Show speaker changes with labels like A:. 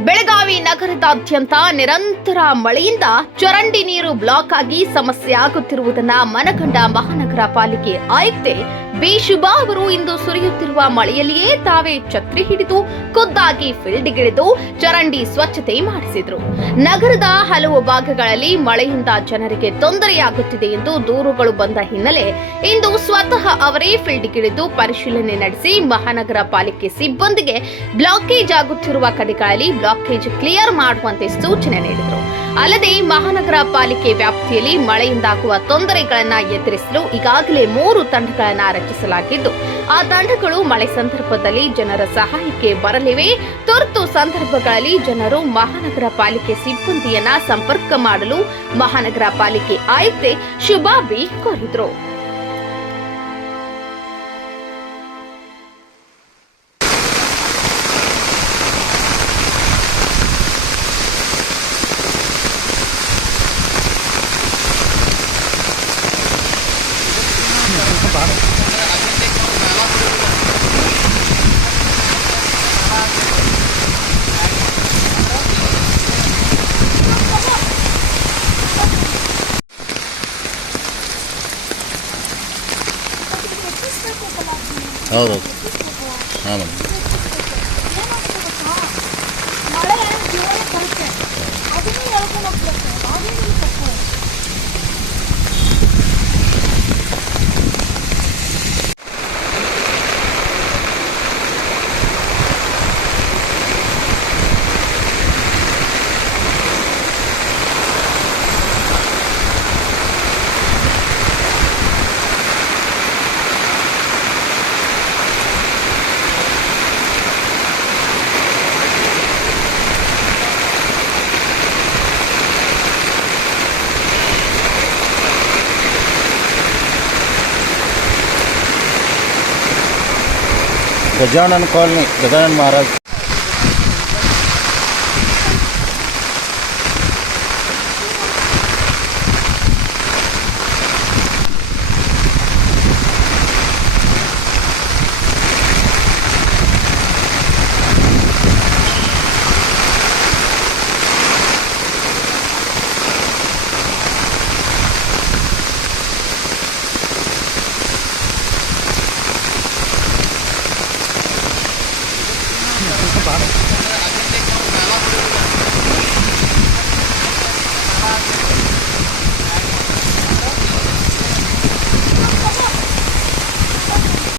A: ಬೆಳಗಾವಿ ನಗರದಾದ್ಯಂತ ನಿರಂತರ ಮಳೆಯಿಂದ ಚರಂಡಿ ನೀರು ಬ್ಲಾಕ್ ಆಗಿ ಸಮಸ್ಯೆ ಆಗುತ್ತಿರುವುದನ್ನ ಮನಗಂಡ ಮಹಾನಗರ ಪಾಲಿಕೆ ಆಯುಕ್ತೆ ಬಿ ಅವರು ಇಂದು ಸುರಿಯುತ್ತಿರುವ ಮಳೆಯಲ್ಲಿಯೇ ತಾವೇ ಛತ್ರಿ ಹಿಡಿದು ಖುದ್ದಾಗಿ ಫೀಲ್ಡ್ಗಿಳಿದು ಚರಂಡಿ ಸ್ವಚ್ಛತೆ ಮಾಡಿಸಿದ್ರು. ನಗರದ ಹಲವು ಭಾಗಗಳಲ್ಲಿ ಮಳೆಯಿಂದ ಜನರಿಗೆ ತೊಂದರೆಯಾಗುತ್ತಿದೆ ಎಂದು ದೂರುಗಳು ಬಂದ ಹಿನ್ನೆಲೆ ಇಂದು ಸ್ವತಃ ಅವರೇ ಫೀಲ್ಡ್ಗಿಳಿದು ಪರಿಶೀಲನೆ ನಡೆಸಿ ಮಹಾನಗರ ಪಾಲಿಕೆ ಸಿಬ್ಬಂದಿಗೆ ಬ್ಲಾಕೇಜ್ ಆಗುತ್ತಿರುವ ಕಡೆಗಳಲ್ಲಿ ಬ್ಲಾಕೇಜ್ ಕ್ಲಿಯರ್ ಮಾಡುವಂತೆ ಸೂಚನೆ ನೀಡಿದರು. ಅಲ್ಲದೆ ಮಹಾನಗರ ಪಾಲಿಕೆ ವ್ಯಾಪ್ತಿಯಲ್ಲಿ ಮಳೆಯಿಂದಾಗುವ ತೊಂದರೆಗಳನ್ನು ಎದುರಿಸಲು ಈಗಾಗಲೇ ಮೂರು ತಂಡಗಳನ್ನ ರಚಿಸಲಾಗಿದ್ದು ಆ ತಂಡಗಳು ಮಳೆ ಸಂದರ್ಭದಲ್ಲಿ ಜನರ ಸಹಾಯಕ್ಕೆ ಬರಲಿವೆ. ತುರ್ತು ಸಂದರ್ಭಗಳಲ್ಲಿ ಜನರು ಮಹಾನಗರ ಪಾಲಿಕೆ ಸಿಬ್ಬಂದಿಯನ್ನ ಸಂಪರ್ಕ ಮಾಡಲು ಮಹಾನಗರ ಪಾಲಿಕೆ ಆಯುಕ್ತೆ ಶುಭಾಬಿ ಕೋರಿದ್ರು.
B: Sağ olun. Sağ olun. Gajanan
C: colony Gajanan Maharaj Bobby.